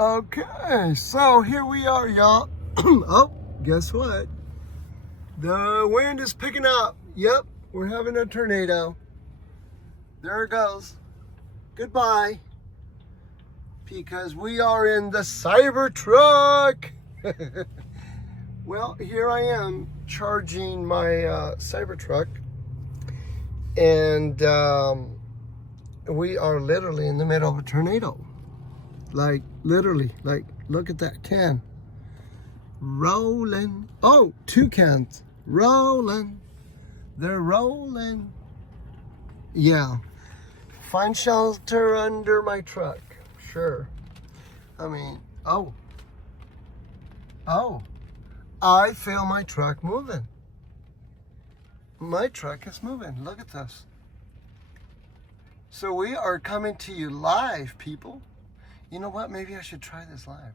Okay, so here we are, y'all. Oh, guess what? The wind is picking up. Yep, we're having a tornado. There it goes. Goodbye. Because we are in the Cybertruck. Well, here I am charging my Cybertruck. And we are literally in the middle of a tornado. Like, literally, like, look at that can. Rolling. Oh, two cans. Rolling. They're rolling. Yeah. Find shelter under my truck. Sure. I mean, oh. I feel my truck moving. My truck is moving. Look at this. So we are coming to you live, people. You know what? Maybe I should try this live.